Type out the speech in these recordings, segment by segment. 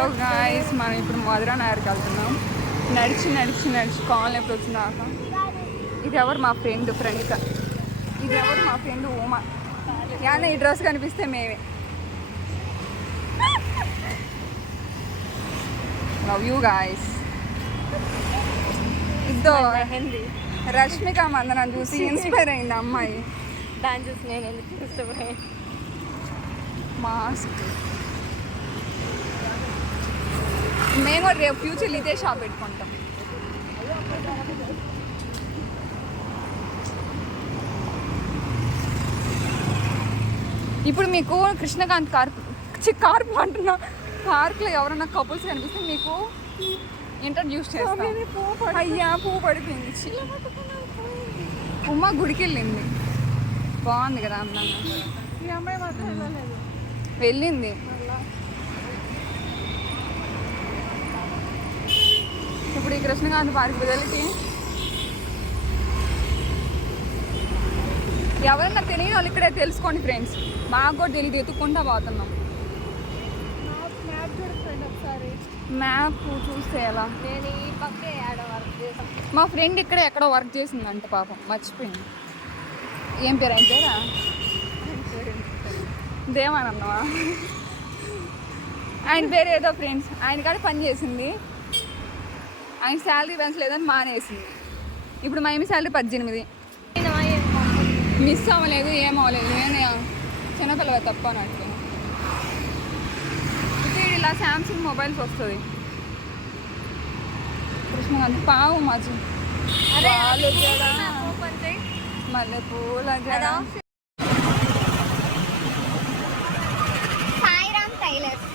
Hello guys, మనం ఇప్పుడు మధురా నగర్కి వెళ్తున్నాం. నడిచి నడిచి నడిచి కాలనీ ఎప్పుడు వచ్చిందాక. ఇది ఎవరు? మా ఫ్రెండ్ ప్రణీత. ఇది ఎవరు? మా ఫ్రెండ్ ఉమా. యాన ఈ డ్రెస్ కనిపిస్తే మేమే. Love you guys. ఇద్దో రష్మిక మందన చూసి ఇన్స్పైర్ అయింది అమ్మాయి. దాన్ని చూసి నేను ఎందుకు ఇష్టపడే మాస్క్. మేము కూడా రేపు ఫ్యూచర్లో ఇదే షాప్ పెట్టుకుంటాం. ఇప్పుడు మీకు కృష్ణకాంత్ కార్పు అంటున్నా పార్క్లో ఎవరన్నా కపుల్స్ కనిపిస్తే మీకు ఇంట్రడ్యూస్ చేస్తాం. అయ్యా పువ్వు పడిపోయింది. ఉమ్మ గుడికి వెళ్ళింది. బాగుంది కదా అందంగా. ఈ అమ్మాయి మాత్రం వెళ్ళలేదు. వెళ్ళింది. ఇప్పుడు ఈ కృష్ణకాంత్ పార్క్ బదులుకి ఎవరన్నా తెలియని వాళ్ళు ఇక్కడే తెలుసుకోండి ఫ్రెండ్స్. మాకు కూడా తెలియదు, ఎత్తుక్కుంటా పోతున్నాం. మ్యాప్ చూస్తే ఎలా? నేను ఈ పక్కే వర్క్ చేస్తాను. మా ఫ్రెండ్ ఇక్కడ ఎక్కడో వర్క్ చేసిందంట, పాపం మర్చిపోయింది. ఏం పేరు ఆయన పేరా? దేవానన్నవా? ఆయన పేరు ఏదో ఫ్రెండ్స్. ఆయన కాడ పని చేసింది. ఆయన శాలరీ పెంచలేదని మానేసింది. ఇప్పుడు మా ఏమి శాలరీ 18. మిస్ అవ్వలేదు, ఏమవ్వలేదు. నేను చిన్నపిల్లగా తప్ప అన్నట్టు. ఇప్పుడు ఇలా శాంసంగ్ మొబైల్స్ వస్తుంది. కృష్ణకాంత్ పావు మాజీ మళ్ళీ పూల సాయిరామ్ టైలర్స్.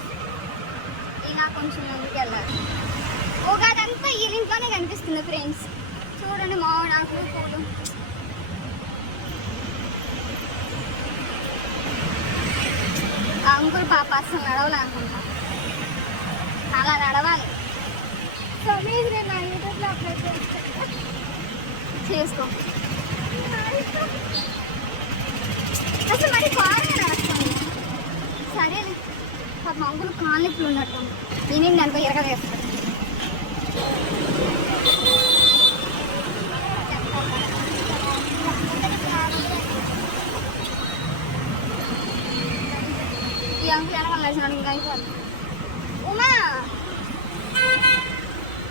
ఇలా కొంచెం ముందుకు వెళ్ళాలి. ఉగాదంతా ఈ ఇంట్లోనే కనిపిస్తుంది ఫ్రెండ్స్. చూడండి మామిడి ఆకులు, పూలు. అంకుల్ పాప అసలు నడవాలనుకుంటా. అలా నడవాలి. నా యూట్యూబ్లో అప్లోడ్ చేసుకో. అసలు మరి కారుగా నడుస్తుంది. సరే పాప అంకుల్ కాళ్ళు ఇప్పుడు ఉన్నట్టు. నేనేం దానిపై ఎరగలేస్తాను. ఈ అంకుల్ వెనకాల నడిచినాడు. ఇంకా అయిపోవాలి. ఉమా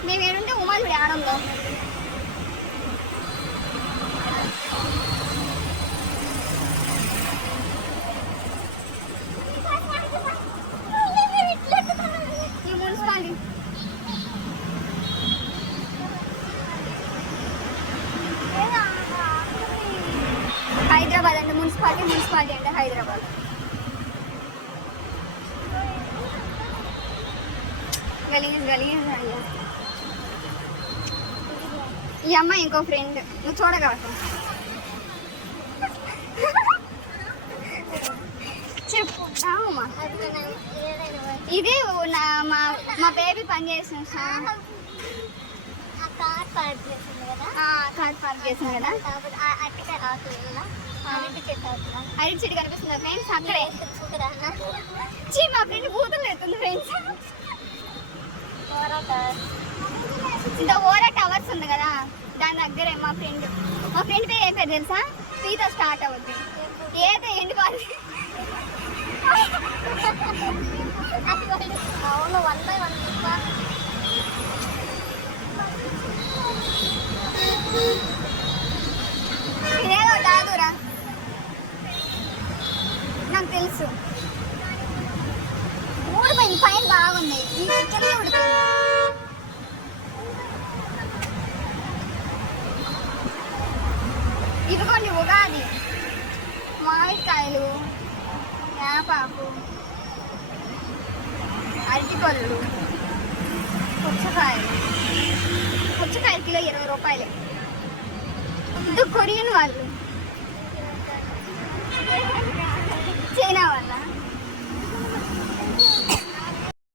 మేము ఏడుంటే ఉమా చూడు ఆడంలో. ఈ మున్సిపాలిటీ హైదరాబాద్ అంటే మున్సిపాలిటీ అంటే హైదరాబాద్. గలీజ్ ఈ అమ్మాయి ఇంకో ఫ్రెండ్. నువ్వు చూడగలవు. చెప్పు. ఇది మా బేబీ పని చేసింది. కార్ పార్క్ చేసింది కదా. అరటి చెట్టు కనిపిస్తుంది ఫ్రెండ్స్. అక్కడే మా ఫ్రెండ్ బూతులు ఎత్తుంది ఫ్రెండ్స్. ఇంకా ఓరా టవర్స్ ఉంది కదా, దాని దగ్గరే మా ఫ్రెండ్ పేరు ఏం పేరు తెలుసా? పీతో స్టార్ట్ అవుద్ది. ఏదో ఎండిపోద్ది. అవును, 1 by 1. ఇదేదో కాదురా, నాకు తెలుసు. ఊడిపోయింది. పైన బాగుంది, ఈ కింద ఊడిపోయింది. ఇదిగోండి ఉగాది. మామిడికాయలు, వేపాకు, అరటిపళ్ళు, పుచ్చకాయలు కిలో 20 రూపాయలే. ఇది కొరియన్ వాళ్ళు.